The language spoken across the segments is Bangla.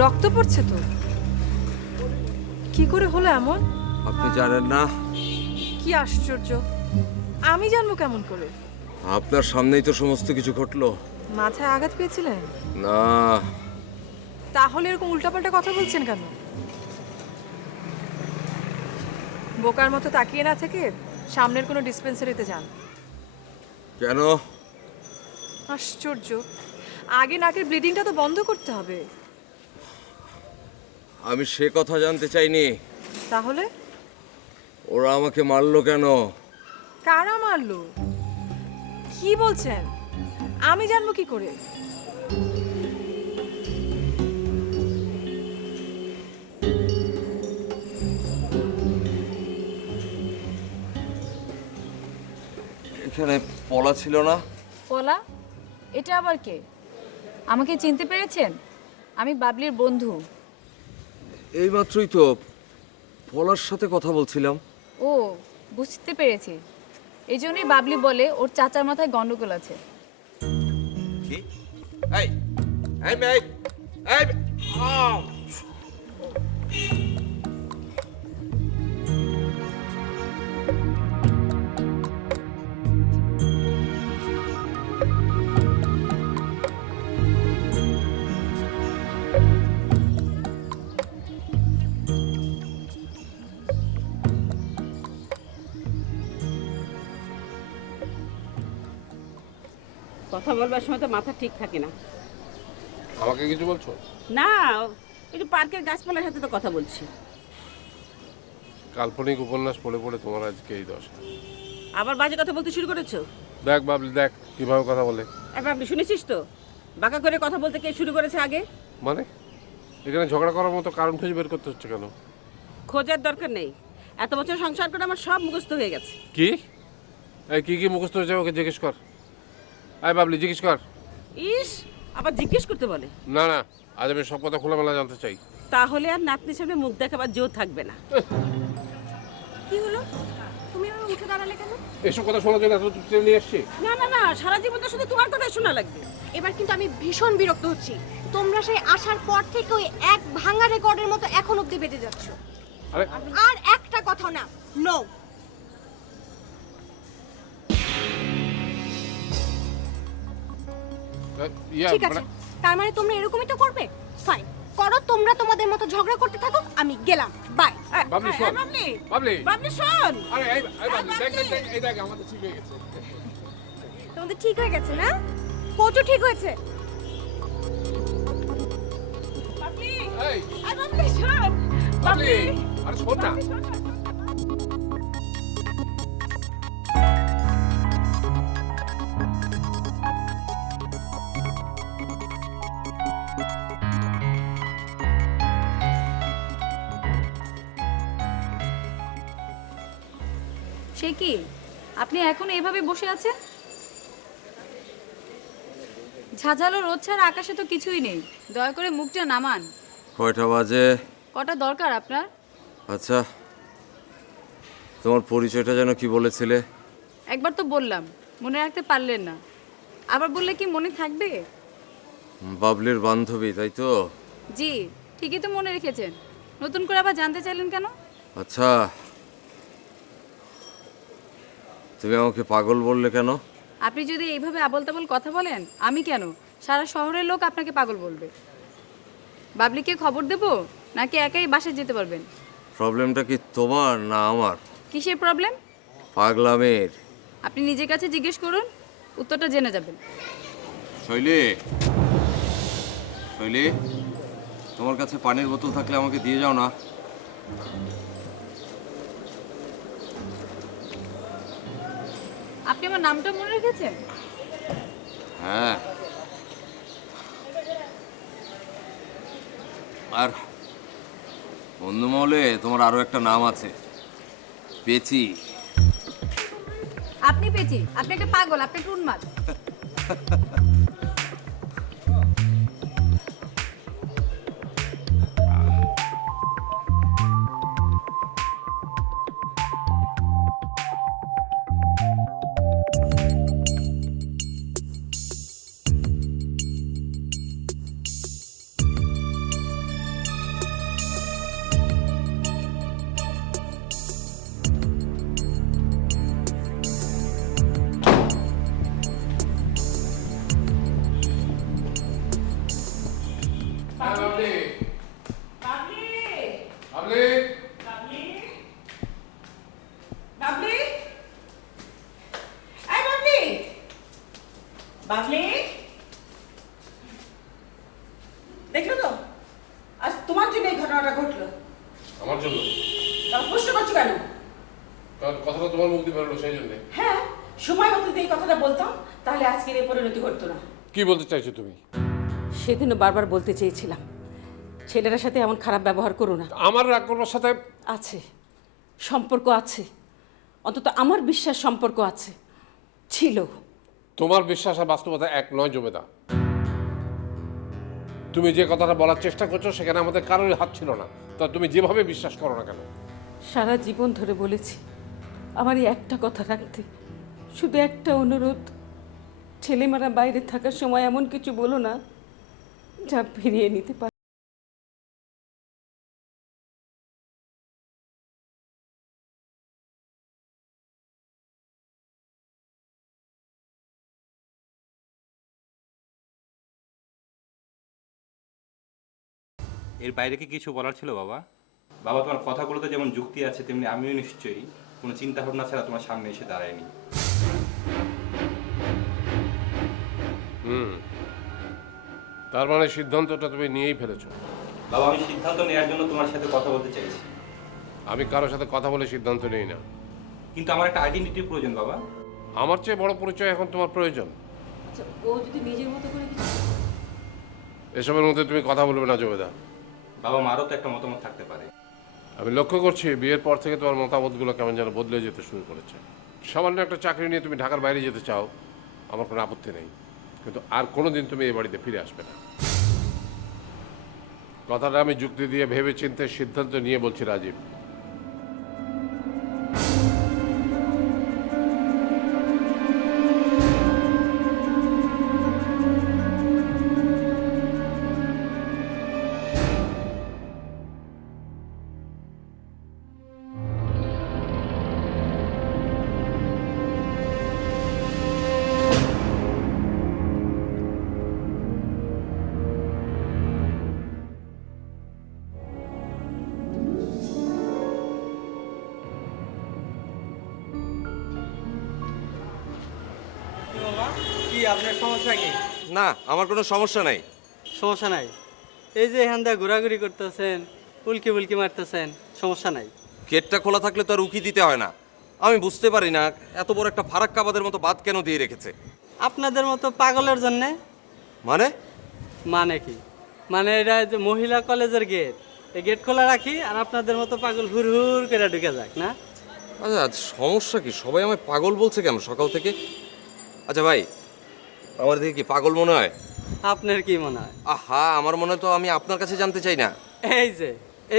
রক্ত পড়ছে তো। কি করে হলো এমন? আপনি জানেন না? কি আশ্চর্য, আমি জানবো কেমন করে? আপনার সামনেই তো সমস্ত কিছু ঘটলো। মাথায় আঘাত পেয়েছিলেন? না, তাহলে এরকম উল্টাপাল্টা কথা বলছেন কেন? বোকার মতো তাকিয়ে না থেকে সামনের কোনো ডিসপেন্সারিতে যান। কেন? আশ্চর্য, আগে নাকের ব্লিডিংটা তো বন্ধ করতে হবে। আমি সে কথা জানতে চাইনি। তাহলে ওরা আমাকে মারলো কেন? কারা মারলো? কি বলছেন? আমি জানবো কি করে? এখানে পলা ছিল না? পলা? এটা আবার কে? আমাকে চিনতে পেরেছেন? আমি বাবলির বন্ধু। এইমাত্রই তো পলার সাথে কথা বলছিলাম। ও, বুঝতে পেরেছি। এই জন্যই বাবলি বলে ওর চাচার মাথায় গন্ডগোল আছে। কি? এই এই মেয়ে, এই আউ! কথা বলবার সময় তো মাথা ঠিক থাকে না। আমাকে কিছু বলছো? না, একটু পার্কের গাছপালার সাথে তো কথা বলছি। কাল্পনিক উপন্যাস পড়ে পড়ে তোমার আজকে এই দশা। আবার বাজে কথা বলতে শুরু করেছো? দেখ বাবলি, দেখ কিভাবে কথা বলে। এবার আপনি শুনেছিস তো, বাঁকা করে কথা বলতে কে শুরু করেছে আগে? মানে এখানে ঝগড়া করার মতো কারণ খুঁজে বের করতে হচ্ছে কেন? খোঁজার দরকার নেই, এত বছর সংসার করে আমার সব মুখস্থ হয়ে গেছে। কি? এই কি কি মুখস্থ হয়েছে ওকে জিজ্ঞেস কর। আয় বাবলি, জিজ্ঞেস কর। ইস, আবার জিজ্ঞেস করতে বলে। না না, আজ আমি সব কথা খোলামেলা জানতে চাই। তাহলে আর নাতনির সামনে মুখ দেখাবার জোর থাকবে না। কি হলো? তুমি আমার উঠে দাঁড়ালে কেন? এসব কথা শোনার জন্য এত টেনে নিয়ে এসছি। না না না, সারা জীবন তো শুধু তোমার কথাই শোনা লাগবে। এবার কিন্তু আমি ভীষণ বিরক্ত হচ্ছি। তোমরা সেই আসার পর থেকে ওই এক ভাঙা রেকর্ডের মতো এখন অব্দি বেজে যাচ্ছ। আরে আর একটা কথা না, নো। ঠিক আছে, তার মানে তোমরা এরকমই তো করবে? ফাইন, করো তোমরা তোমাদের মতো ঝগড়া করতে থাকো, আমি গেলাম, বাই। বাবলি শোন। বাবলি, বাবলি, বাবলি শোন। আরে এই বাবলি, দেখ দেখ দেখ, এই দেখ আমাদের ঠিক হয়ে গেছে। তোমাদের ঠিক হয়ে গেছে না? কোচও ঠিক হয়েছে। বাবলি, এই আর বাবলি শোন। বাবলি, আরে শোন না। সে কি, আপনি এখন এইভাবে বসে আছেন? ঝাঁঝালো রোদ ছাড়া আকাশে তো কিছুই নেই। দয়া করে মুখটা নামান। কয়টা বাজে? কটা দরকার আপনার? আচ্ছা, তোমার পরিচয়টা যেন কি বলেছিলে? একবার তো বললাম, মনে রাখতে পারলেন না। আবার বললে কি মনে থাকবে? বাবলির বান্ধবী, তাই তো? জি, ঠিকই তো মনে রেখেছেন। নতুন করে আবার জানতে চাইলেন কেন? আচ্ছা, তুমি আমাকে পাগল বললে কেন? আপনি যদি এইভাবে আবল তাবল কথা বলেন, আমি কেন, সারা শহরের লোক আপনাকে পাগল বলবে। বাবলিকে খবর দেব, নাকি একাই বাসায় যেতে পারবেন? প্রবলেমটা কি তোমার না আমার? কিসের প্রবলেম? পাগলামের। আপনি নিজের কাছে জিজ্ঞেস করুন, উত্তরটা জেনে যাবেন। শৈলী, শৈলী, তোমার কাছে পানির বোতল থাকলে আমাকে দিয়ে যাও না। আপনি আমার নামটা মনে রেখেছেন? হ্যাঁ, আর বন্ধু মহলে তোমার আরো একটা নাম আছে, পেচি। আপনি পেয়েছি, আপনি একটা পাগল, আপনি একটা উন্মাদ। বাবলি দেখলো তো আজ তোমার জন্য এই ঘটনাটা ঘটলো। আমার জন্য? তার প্রশ্ন করছো কেন? কারণ কথাটা তোমার মুখ দিয়ে বেরোলো সেই জন্যে। হ্যাঁ, সময় মতো যদি এই কথাটা বলতাম তাহলে আজকের এই পরিণতি ঘটতো না। কি বলতে চাইছো তুমি? সেদিনও বারবার বলতে চেয়েছিলাম ছেলেটার সাথে এমন খারাপ ব্যবহার করো না। আমার রাগ করবার সাথে আছে, সম্পর্ক আছে, অন্তত আমার বিশ্বাস সম্পর্ক আছে, ছিল। তোমার বিশ্বাস আর বাস্তবতা এক নয় জমেদা। তুমি যে কথাটা বলার চেষ্টা করছো সেখানে আমাদের কারোর হাত ছিল না। তা তুমি যেভাবে বিশ্বাস করো না কেন? সারা জীবন ধরে বলেছি আমার এই একটা কথা রাখতে, শুধু একটা অনুরোধ, ছেলেমেয়েরা বাইরে থাকার সময় এমন কিছু বলো না যা ফিরিয়ে নিতে পারে। এর বাইরে কি কিছু বলার ছিল বাবা? বাবা, তোমার কথাগুলোতে যেমন যুক্তি আছে তেমনি আমিও নিশ্চয়ই কোনো চিন্তা ভাবনা ছাড়া তোমার সামনে এসে দাঁড়ায়নি। তার মানে সিদ্ধান্তটা তুমি নিয়েই ফেলেছো? বাবা, আমি সিদ্ধান্ত নেওয়ার জন্য তোমার সাথে কথা বলতে চাইছি। আমি কারোর সাথে কথা বলে সিদ্ধান্ত নেই না। কিন্তু আমার একটা আইডেন্টিটির প্রয়োজন বাবা। আমার চেয়ে বড় পরিচয় এখন তোমার প্রয়োজন। আচ্ছা, ও যদি নিজের মতো করে কিছু। এসবের মধ্যে তুমি কথা বলবে না জবেদা। বাবা, মারও তো একটা মতামত থাকতে পারে। আমি লক্ষ্য করছি বিয়ের পর থেকে তোমার মতামতগুলো কেমন যেন বদলে যেতে শুরু করেছে। সামান্য একটা চাকরি নিয়ে তুমি ঢাকার বাইরে যেতে চাও, আমার কোনো আপত্তি নেই, কিন্তু আর কোনোদিন তুমি এই বাড়িতে ফিরে আসবে না। কথাটা আমি যুক্তি দিয়ে ভেবে চিন্তে সিদ্ধান্ত নিয়ে বলছি রাজীব। কি আপনার সমস্যা কি? না, আমার কোনো সমস্যা নাই। সমস্যা নাই? এই যে এখান দিয়ে ঘোরাঘুরি করতেছেন, উল্কি বুলকি মারতেছেন, সমস্যা নাই? গেটটা খোলা থাকলে তো আর উকি দিতে হয় না। আমি বুঝতে পারি না এত বড় একটা ফারাক্কাবাদের মতো বাদ কেন দিয়ে রেখেছে। আপনাদের মতো পাগলের জন্যে। মানে? মানে কি? মানে এটা যে মহিলা কলেজের গেট, এই গেট খোলা রাখি আর আপনাদের মতো পাগল হুর হুর করে ঢুকে যাক না? আচ্ছা, সমস্যা কি? সবাই আমায় পাগল বলছে কেন সকাল থেকে? আচ্ছা ভাই, আমার দিকে কি পাগল মনে হয়? আপনার কি মনে হয়? আহা, আমার মনে হয় তো আমি আপনার কাছে জানতে চাই না। এই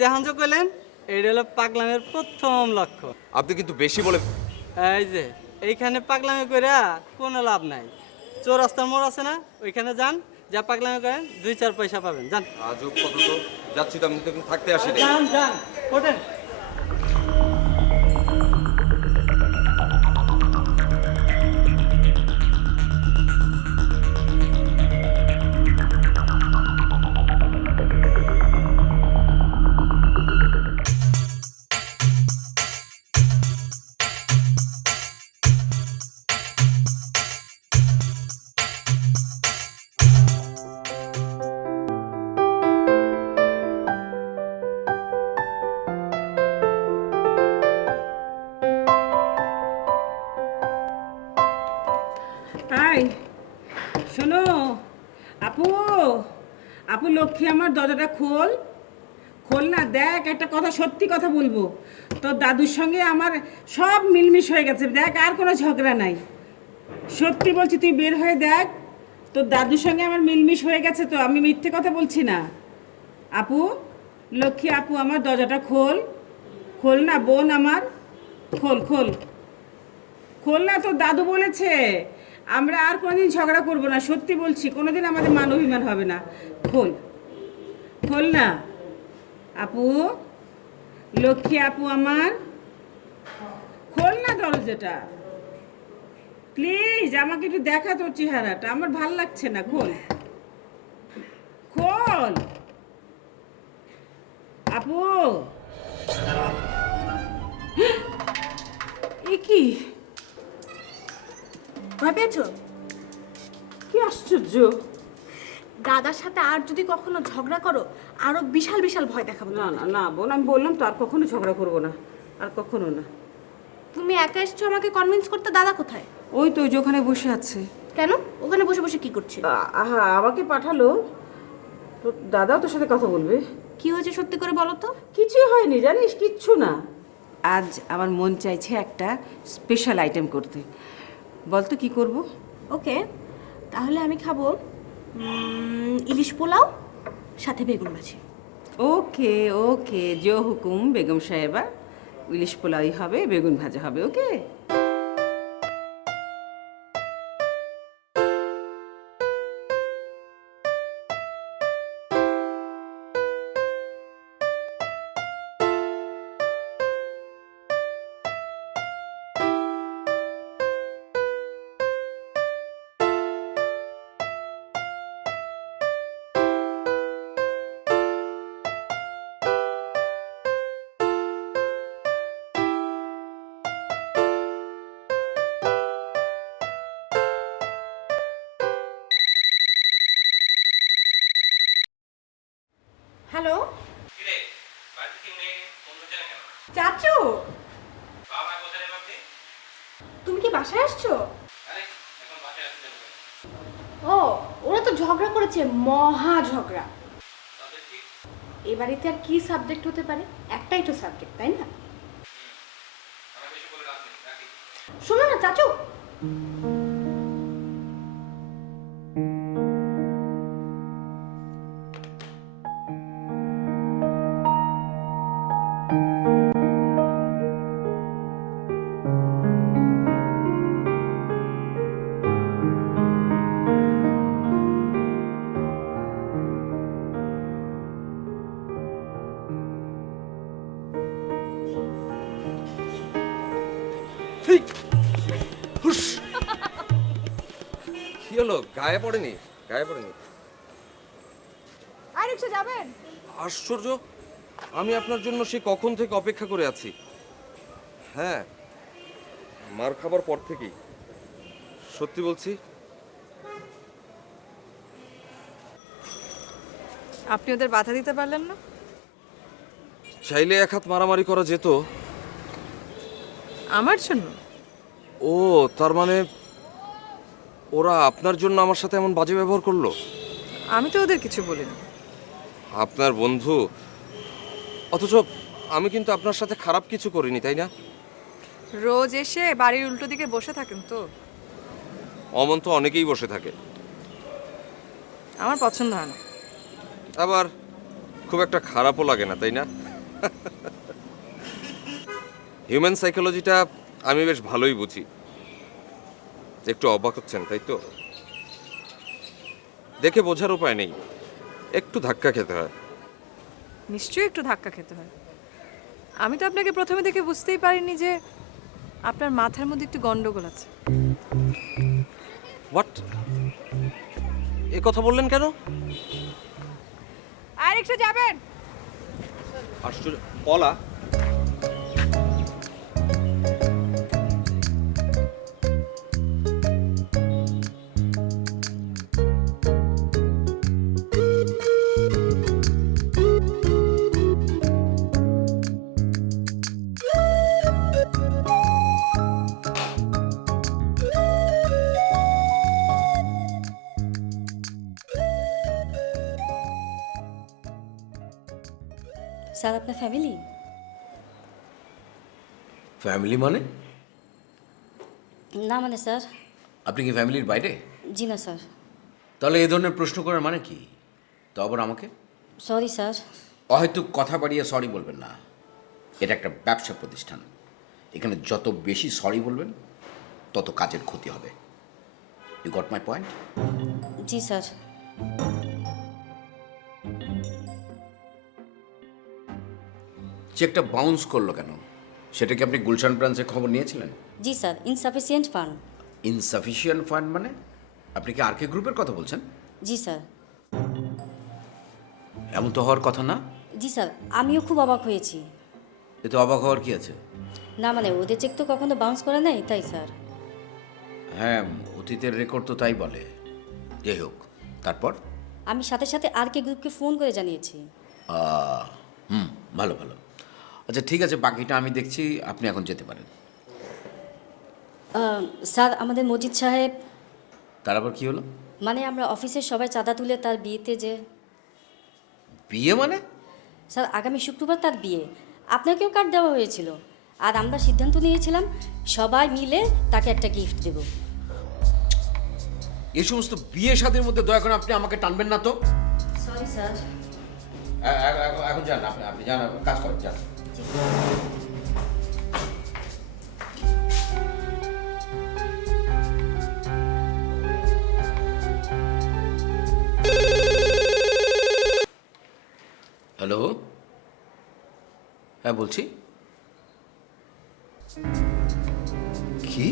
যে হাঞ্জ কইলেন, এইটা হলো পাগলামের প্রথম লক্ষ্য। আপনি কিন্তু বেশি বলে। এই যে এইখানে পাগলামি করে কোনো লাভ নাই। চৌরাস্তার মোড় আছে না, ওইখানে যান, যা পাগলামি করেন 2-4 পয়সা পাবেন। যান। আজব কথা তো। যাচ্ছি তো, আমি তো এখন থাকতে আসি। যান যান, ওঠেন। তাই শোনো, আপু আপু লক্ষ্মী, আমার দরজাটা খোল, খোল না। দেখ, একটা কথা, সত্যি কথা বলবো, তোর দাদুর সঙ্গে আমার সব মিলমিশ হয়ে গেছে। দেখ, আর কোনো ঝগড়া নাই, সত্যি বলছি। তুই বের হয়ে দেখ, তোর দাদুর সঙ্গে আমার মিলমিশ হয়ে গেছে, তো আমি মিথ্যে কথা বলছি না। আপু লক্ষ্মী, আপু আমার দরজাটা খোল, খোল না বোন আমার, খোল খোল খোল না। তোর দাদু বলেছে আমরা আর কোনোদিন ঝগড়া করবো না, সত্যি বলছি, কোনোদিন আমাদের মান অভিমান হবে না। খোল খোল না আপু, লক্ষ্মী আপু আমার, খোল না দরজাটা প্লিজ। আমাকে একটু দেখা তোর চেহারাটা, আমার ভাল লাগছে না। খোল খোল আপু। এ কি, ভয় পেয়েছো? কি আশ্চর্য! দাদার সাথে আর যদি কখনো ঝগড়া করো আরো বিশাল বিশাল ভয় দেখাবো না না না বোন, আমি বললাম তো আর কখনো ঝগড়া করবো না, আর কখনো না। তুমি একা এসছো আমাকে কনভিন্স করতে, দাদা কোথায়? ওই তো, ওই যে ওখানে বসে আছে। কেন ওখানে বসে বসে কি করছে? আহা, আমাকে পাঠালো তো, দাদাও তোর সাথে কথা বলবে। কি হয়েছে সত্যি করে বলো তো। কিছুই হয়নি জানিস, কিচ্ছু না। আজ আমার মন চাইছে একটা স্পেশাল আইটেম করতে, বল তো কি করব? ওকে, তাহলে আমি খাবো ইলিশ পোলাও সাথে বেগুন ভাজি। ওকে ওকে, জো হুকুম বেগম সাহেবা, ইলিশ পোলাই হবে, বেগুন ভাজা হবে। ওকে। হ্যালো চাচু, তুমি কি বাসায় আসছো? ও, ওরা তো ঝগড়া করেছে, মহা ঝগড়া। এ বাড়িতে আর কি সাবজেক্ট হতে পারে? একটাই তো সাবজেক্ট, তাই না? শোনো না চাচু, হুস! কি হলো, গায়ে পড়েনি? গায়ে পড়েনি? আর রিক্সা যাবেন? আশ্চর্য, আমি আপনার জন্য সে কখন থেকে অপেক্ষা করে আছি। হ্যাঁ, মার খাবার পর থেকেই। সত্যি বলছি। আপনি ওদের বাধা দিতে পারলেন না? চাইলে এক হাত মারামারি করা যেত। আমার জন্য? ও, তার মানে ওরা আপনার জন্য আমার সাথে এমন বাজে ব্যবহার করলো? আমি তো ওদের কিছু বলিনি। আপনার বন্ধু, অথচ আমি কিন্তু আপনার সাথে খারাপ কিছু করিনি, তাই না? রোজ এসে বাড়ির উল্টো দিকে বসে থাকেন তো? অমন তো অনেকেই বসে থাকে। আমার পছন্দ হয় না। আবার খুব একটা খারাপও লাগে না, তাই না? হিউম্যান সাইকোলজিটা আমি বেশ ভালোই বুঝি। একটু অবাক হচ্ছেন, তাই তো? দেখে বোঝার উপায় নেই, একটু ধাক্কা খেতে হয়। নিশ্চয়ই একটু ধাক্কা খেতে হয়। আমি তো আপনাকে প্রথমে দেখে বুঝতেই পারিনি যে আপনার মাথার মধ্যে একটু গন্ডগোল আছে। হোয়াট? এ কথা বললেন কেন? আর একটু যাবেন? আশ্চর্য! পলা, স্যার আপনার ফ্যামিলি? ফ্যামিলি মানে? না মানে স্যার। আপনি কি ফ্যামিলির বাইরে? জি না স্যার। তাহলে এই ধরনের প্রশ্ন করার মানে কি? তো আবার আমাকে? Sorry sir. অহেতুক কথা বাড়িয়ে সরি বলবেন না। এটা একটা ব্যবসা প্রতিষ্ঠান, এখানে যত বেশি সরি বলবেন তত কাজের ক্ষতি হবে। You got my point? জি স্যার। চেকটা বাউন্স করলো কেন? সেটা কি আপনি গুলশান ব্রাঞ্চে খবর নিয়েছিলেন? জি sir, insufficient fund. Insufficient fund মানে? আপনি কি আর কে গ্রুপের কথা বলছেন? জি স্যার। এমন তো হওয়ার কথা না। জি স্যার, আমিও খুব অবাক হয়েছি। এতে অবাক হওয়ার কি আছে? না মানে ওদের চেক তো কখনো বাউন্স করে নাই, তাই স্যার। হ্যাঁ, অতীতের রেকর্ড তো তাই বলে। যাই হোক, তারপর? আমি সাথে সাথে আর কে গ্রুপকে ফোন করে জানিয়েছি। হুম, ভালো ভালো। আচ্ছা ঠিক আছে, বাকিটা আমি দেখছি, আপনি এখন যেতে পারেন। স্যার, আমাদের মজিদ সাহেব, তার আবার কি হলো? মানে আমরা অফিসের সবাই চাঁদা তুলে তার বিয়েতে যে। বিয়ে মানে? স্যার, আগামী শুক্রবার তার বিয়ে। আপনাকেও কার্ড দেওয়া হয়েছিল, আর আমরা সিদ্ধান্ত নিয়েছিলাম সবাই মিলে তাকে একটা গিফট দেব। এই সমস্ত বিয়ে শাদীর মধ্যে দয়া করে আপনি আমাকে টানবেন না তো। Sorry sir. এখন যান, আপনি যান, কাজ করেন, যান। হ্যালো, হ্যাঁ বলছি। কি?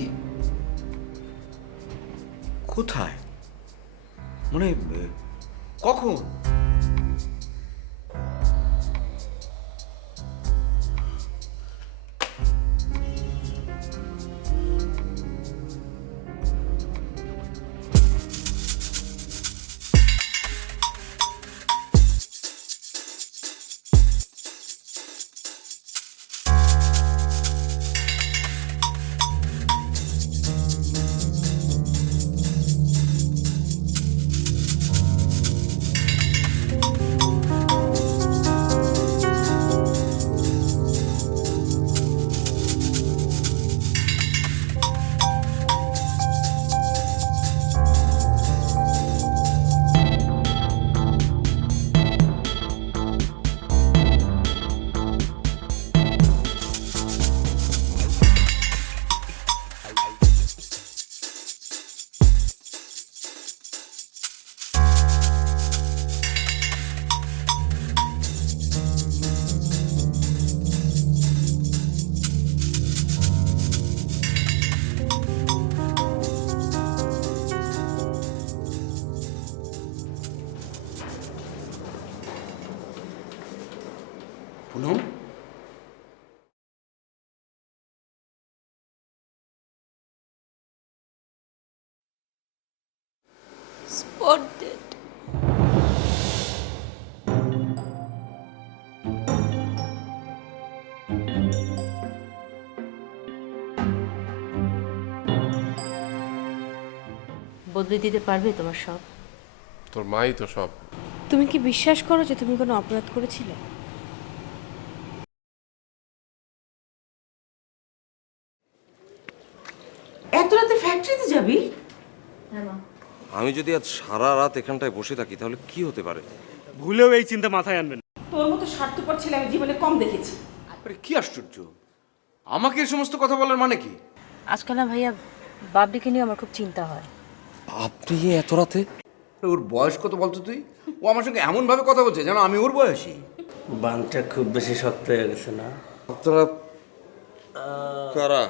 কোথায়? মানে কখন? Poonam, spot date. বদলে দিতে পারবে তোমার সব? তোর মাই তো সব। তুমি কি বিশ্বাস করো যে তুমি কোনো অপরাধ করেছিলে? এত রাতে ফ্যাক্টরিতে যাবি? আমি যদি আজ সারা রাত এখানটায় বসে থাকি তাহলে কি হতে পারে? ভুলেও এই চিন্তা মাথায় আনবেন না। তোর মতো স্বার্থপর ছেলে আমি জীবনে কম দেখেছি। আরে কি আশ্চর্য! আমাকে এই সমস্ত কথা বলার মানে কি? আজকাল না ভাইয়া, বাবলিকে নিয়ে আমার খুব চিন্তা হয়। আপনি এত রাতে? ওর বয়স কত বলতো তুই? ও আমার সঙ্গে এমন ভাবে কথা বলছে যেন আমি ওর বয়সী। বানটা খুব বেশি শক্ত হয়ে গেছে না? আপনারা কারা?